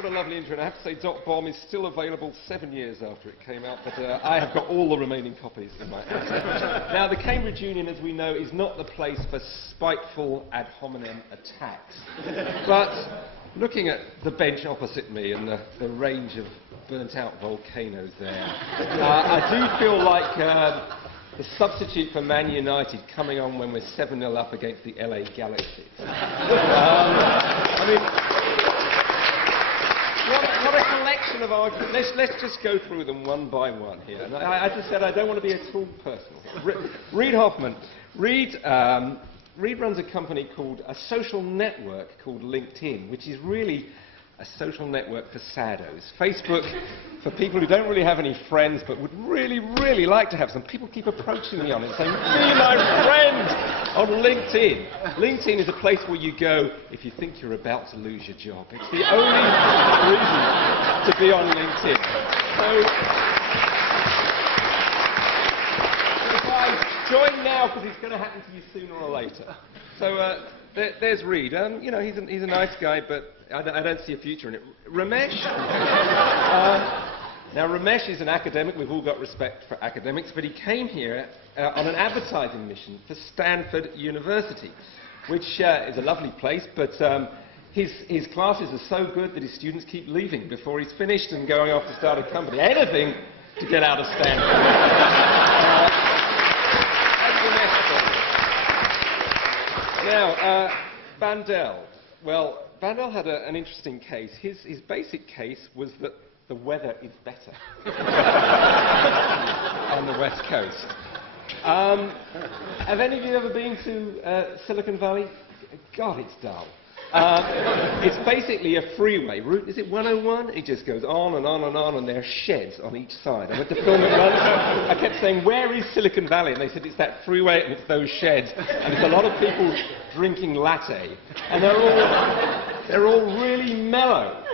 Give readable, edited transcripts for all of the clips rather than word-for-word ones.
What a lovely intro. And I have to say, Dot Bomb is still available 7 years after it came out, but I have got all the remaining copies in my house. Now, the Cambridge Union, as we know, is not the place for spiteful ad hominem attacks. But looking at the bench opposite me and the range of burnt-out volcanoes there, I do feel like the substitute for Man United coming on when we're 7-0 up against the LA Galaxy. I mean, what a collection of arguments. Let's just go through them one by one here. And I just said I don't want to be at all personal. Reid Hoffman. Reid runs a company called a social network called LinkedIn, which is really a social network for saddos. Facebook for people who don't really have any friends but would really, really like to have some. People keep approaching me on it saying, be my friend on LinkedIn. LinkedIn is a place where you go if you think you're about to lose your job. It's the only reason to be on LinkedIn. So, join now because it's going to happen to you sooner or later. So there's Reid. You know, he's a nice guy, but I don't see a future in it. Ramesh. Now, Ramesh is an academic. We've all got respect for academics, but he came here on an advertising mission for Stanford University, which is a lovely place, but his classes are so good that his students keep leaving before he's finished and going off to start a company. Anything to get out of Stanford. Now, Bandel. Well, Bandel had an interesting case. His basic case was that the weather is better on the West Coast. Have any of you ever been to Silicon Valley? God, it's dull. It's basically a freeway. Route, is it 101? It just goes on and on and on, and there are sheds on each side. I went to film it once. I kept saying, where is Silicon Valley? And they said, it's that freeway and it's those sheds. And it's a lot of people drinking latte. And they're all really mellow.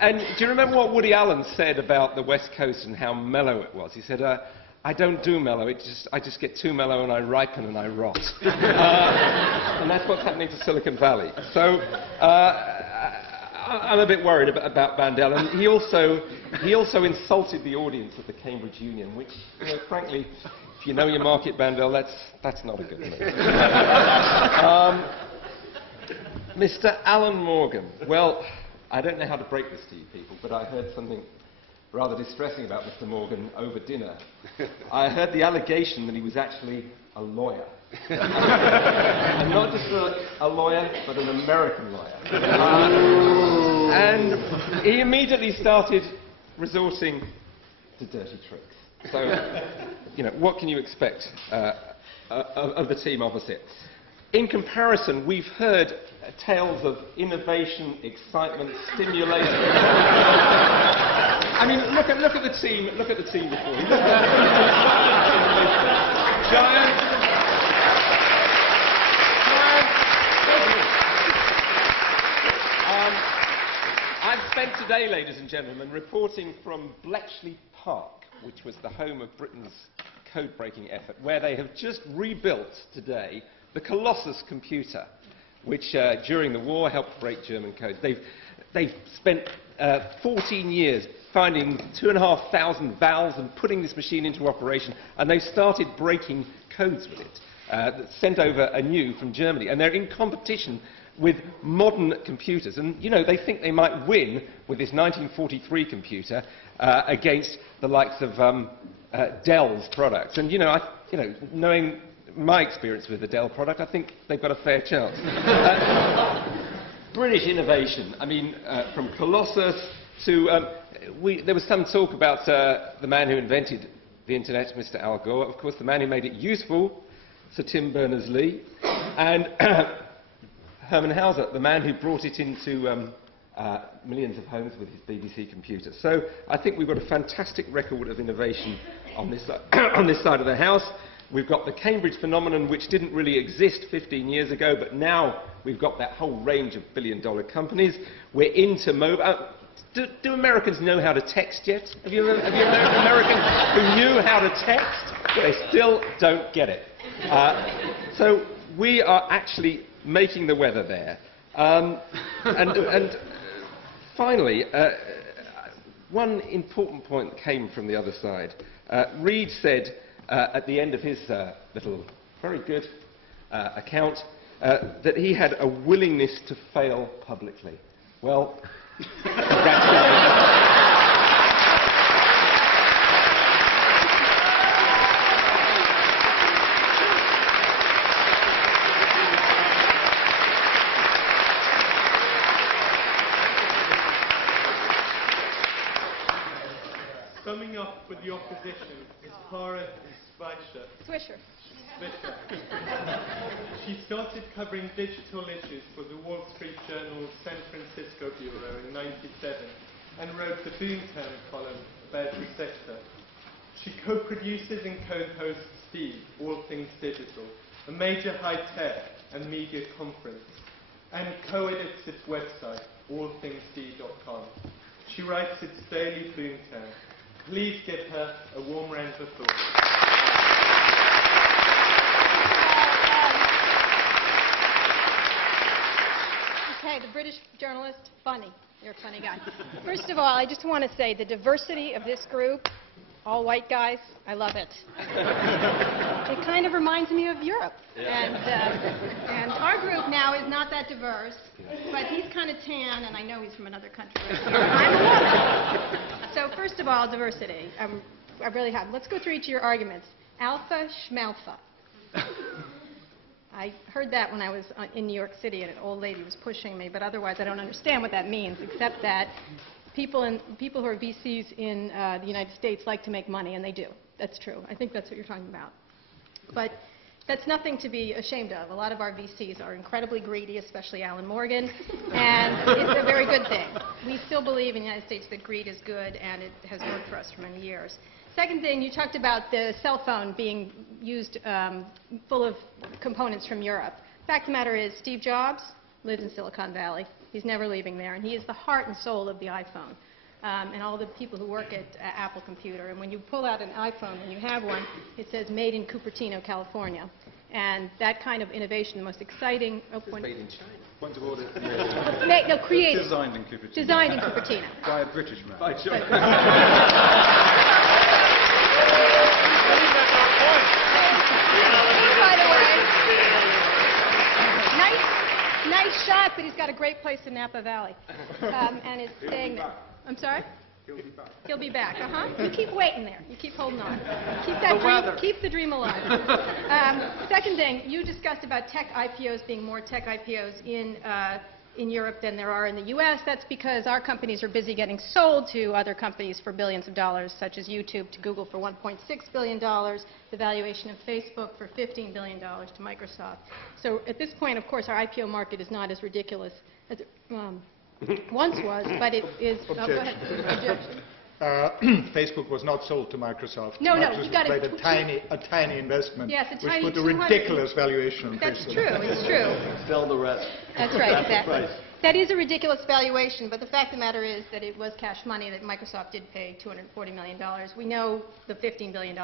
And do you remember what Woody Allen said about the West Coast and how mellow it was? He said, I don't do mellow, I just get too mellow and I ripen and I rot. And that's what's happening to Silicon Valley. So I'm a bit worried about Bandel. And he also insulted the audience at the Cambridge Union, which, you know, frankly, if you know your market, Bandel, that's not a good move. Mr. Alan Morgan. Well, I don't know how to break this to you people, but I heard something rather distressing about Mr. Morgan over dinner. I heard the allegation that he was actually a lawyer. And not just a lawyer, but an American lawyer. And he immediately started resorting to dirty tricks. So, you know, what can you expect of the team opposite? In comparison, we've heard tales of innovation, excitement, stimulation. I mean, look at the team. Look at the team before. Giant. I've spent today, ladies and gentlemen, reporting from Bletchley Park, which was the home of Britain's code-breaking effort, where they have just rebuilt today the Colossus computer, which during the war helped break German codes. They've spent 14 years finding 2,500 valves and putting this machine into operation, and they've started breaking codes with it, sent over anew from Germany, and they're in competition with modern computers. And, you know, they think they might win with this 1943 computer against the likes of Dell's products. And, knowing my experience with the Dell product, I think they've got a fair chance. British innovation. I mean, from Colossus to... there was some talk about the man who invented the internet, Mr. Al Gore. Of course, the man who made it useful, Sir Tim Berners-Lee. And Herman Hauser, the man who brought it into millions of homes with his BBC computer. So I think we've got a fantastic record of innovation on this side of the house. We've got the Cambridge phenomenon, which didn't really exist 15 years ago, but now we've got that whole range of billion-dollar companies. We're into mobile. Do Americans know how to text yet? Have you met an American who knew how to text? They still don't get it. So we are actually making the weather there. And Finally, one important point that came from the other side. Reed said at the end of his little, very good account that he had a willingness to fail publicly. Well, congratulations. Summing up with the opposition is Clara Swisher. She started covering digital issues for the Wall Street Journal's San Francisco bureau in '97 and wrote the Boomtown column about the sector. She co-produces and co-hosts Speed, All Things Digital, a major high-tech and media conference, and co-edits its website, allthingsd.com. She writes its daily Boomtown. Please give her a warm round of applause. Okay, the British journalist, funny. You're a funny guy. First of all, I just want to say the diversity of this group, all white guys, I love it. It kind of reminds me of Europe. Yeah. And our group now is not that diverse, but he's kind of tan, and I know he's from another country. I'm a woman. So first of all, diversity. I really have. Let's go through each of your arguments. Alpha schmalpha. I heard that when I was in New York City, and an old lady was pushing me, but otherwise I don't understand what that means, except that people who are VCs in the United States like to make money, and they do. That's true. I think that's what you're talking about. But that's nothing to be ashamed of. A lot of our VCs are incredibly greedy, especially Alan Morgan, and it's a very good thing. We still believe in the United States that greed is good, and it has worked for us for many years. Second thing, you talked about the cell phone being used full of components from Europe. The fact of the matter is, Steve Jobs lives in Silicon Valley. He's never leaving there, and he is the heart and soul of the iPhone. And all the people who work at Apple Computer. And when you pull out an iPhone, when you have one, it says made in Cupertino, California. And that kind of innovation, the most exciting... It's made in China. Point of order. No, created. Designed in Cupertino. Designed in Cupertino. By a British man. By China. By the way, nice shot, but he's got a great place in Napa Valley. And it's saying that... I'm sorry? He'll be back. He'll be back, You keep waiting there. You keep holding on. Keep that dream, keep the dream alive. Second thing, you discussed about tech IPOs being more tech IPOs in Europe than there are in the U.S. That's because our companies are busy getting sold to other companies for billions of dollars, such as YouTube to Google for $1.6 billion, the valuation of Facebook for $15 billion to Microsoft. So at this point, of course, our IPO market is not as ridiculous as it once was, but it is... Objection. Oh, go ahead. Objection. Facebook was not sold to Microsoft. No, Microsoft you got made a tiny investment, yes, a tiny, which put a ridiculous valuation on That's Facebook. true. It's true. Sell the rest. That's right. That's Exactly. the price. That is a ridiculous valuation, but the fact of the matter is that it was cash money that Microsoft did pay $240 million. We know the $15 billion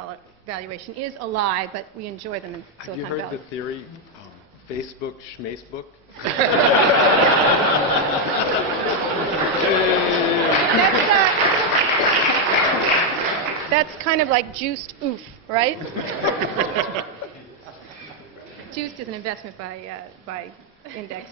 valuation is a lie, but we enjoy them in Silicon Valley. Have you heard the theory, Facebook, Schmacebook? That's kind of like juiced oof, right? Juiced is an investment by Index.